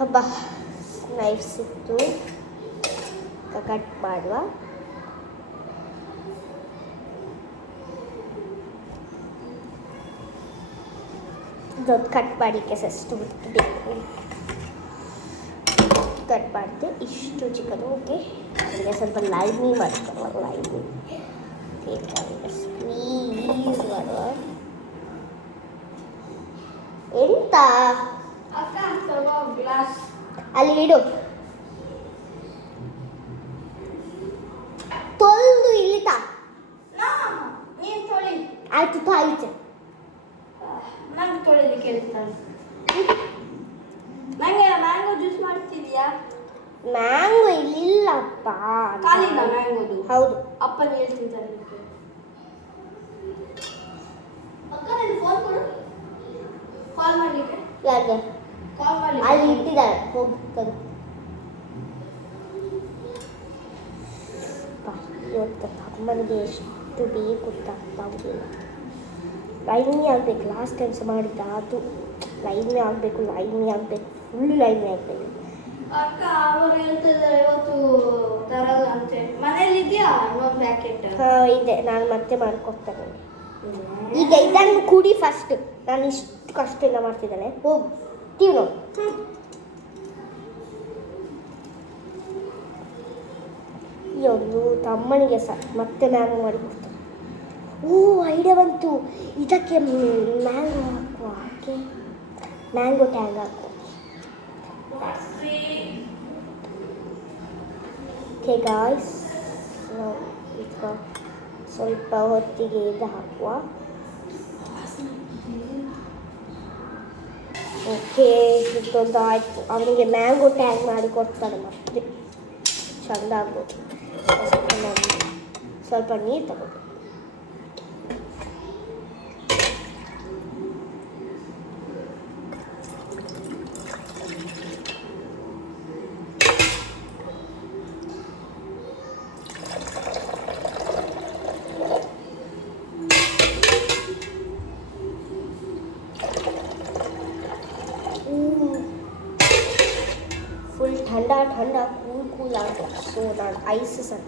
ಹಬ್ಬ ನೈಫ್ ಸಿಕ್ತು, ಕಟ್ ಮಾಡುವ. ಇದೊಂದು ಕಟ್ ಮಾಡಲಿಕ್ಕೆ ಎಷ್ಟು ಬೇಕು ಕಟ್ ಮಾಡಿದೆ. ಇಷ್ಟು ಚಿಕನ್. ಓಕೆ, ಅದಕ್ಕೆ ಸ್ವಲ್ಪ ಲೈನಿ ಮಾಡ್ಕೊಳ್ಳುವ. ಲೈನಿ ಸ್ಕ್ವೀಸ್ ಮಾಡುವ. ಎಂತ ಅಲ್ಲಿ ಇಡು, ತೊಳೆದು ಇಲ್ಲಿ ತಾ. ಆಯ್ತು ತಾಯಿತು, ನಂಗೆ ತೊಳಿಲಿಕ್ಕೆ ಹೇಳ್ತಾನೆ. ನಂಗೆ ಮ್ಯಾಂಗೋ ಜ್ಯೂಸ್ ಮಾಡ್ತಿದ್ಯಾ? ಮ್ಯಾಂಗೋ ಇಲ್ಲಪ್ಪ. ಖಾಲಿನ ಮ್ಯಾಂಗೋದು? ಹೌದು. ಅಪ್ಪನ ಹೇಳ್ತಿದ್ದಾರೆ. ಅಕ್ಕ ನನಗೆ ಫೋನ್ ಕೊಡು, ಕಾಲ್ ಮಾಡಲಿಕ್ಕೆ. ಯಾಕೆ? ಕಾಲ್ ಮಾಡಿ. ಅಲ್ಲಿ ಇಟ್ಟಿದ್ದಾಳೆ, ಹೋಗಿ ತಂದು. ಇವತ್ತು ಅಮ್ಮನಿಗೆ ಎಷ್ಟು ಬೇಕು ಗೊತ್ತಾಗ್ತಾವುದಿಲ್ಲ. ಲೈನಿ ಆಗಬೇಕು. ಲಾಸ್ಟ್ ಟೈಮ್ಸ್ ಮಾಡಿದ್ದ ಅದು ಲೈನಿ ಆಗಬೇಕು, ಲೈನಿ ಆಗಬೇಕು, ಫುಲ್ ಲೈನಿ ಆಗಬೇಕು. ಅಕ್ಕ ಅವರು ಹೇಳ್ತಿದ್ದಾರೆ ಇವತ್ತು ತರಲ್ಲ ಅಂತೆ. ಮನೇಲಿ ಇದೆಯಾ ಇನ್ನೊಂದು ಪ್ಯಾಕೆಟ್? ಹಾಂ ಇದೆ, ನಾನು ಮತ್ತೆ ಮಾಡ್ಕೊಡ್ತೇನೆ. ಈಗ ಇದನ್ನು ಕುಡಿ ಫಸ್ಟ್. ನಾನು ಇಷ್ಟು ಕಷ್ಟದಿಂದ ಮಾಡ್ತಿದ್ದಾನೆ. ಹೋಗ್ತೀವಿ ನೋಡಿ. ಒಂದು ತಮ್ಮನಿಗೆ ಸಹ ಮತ್ತೆ ಮ್ಯಾಂಗೋ ಮಾಡಿ ಕೊಡ್ತಾರೆ. ಓ, ಐಡಿಯಾ ಬಂತು. ಇದಕ್ಕೆ ಮ್ಯಾಂಗೋ ಹಾಕುವ. ಓಕೆ, ಮ್ಯಾಂಗೋ ಟ್ಯಾಂಗ್ ಹಾಕುವ. ಓಕೆ ಗಾಯ್ಸ್, ಈಗ ಸ್ವಲ್ಪ ಹೊತ್ತಿಗೆ ಇದು ಹಾಕುವ. ಓಕೆ, ಇದೊಂದು ಆಯಿತು. ಅವನಿಗೆ ಮ್ಯಾಂಗೋ ಟ್ಯಾಂಗ್ ಮಾಡಿ ಕೊಡ್ತಾನೆ. ಮತ್ತೆ ಚೆಂದ ಆಗ್ಬೋದು. ಸ್ವಲ್ಪ ನೀರು ತಗೋದು. ಫುಲ್ ठंडा ठंडा कूल कूल आगो. सो ನಾನು ಐಸ್ ಸರ್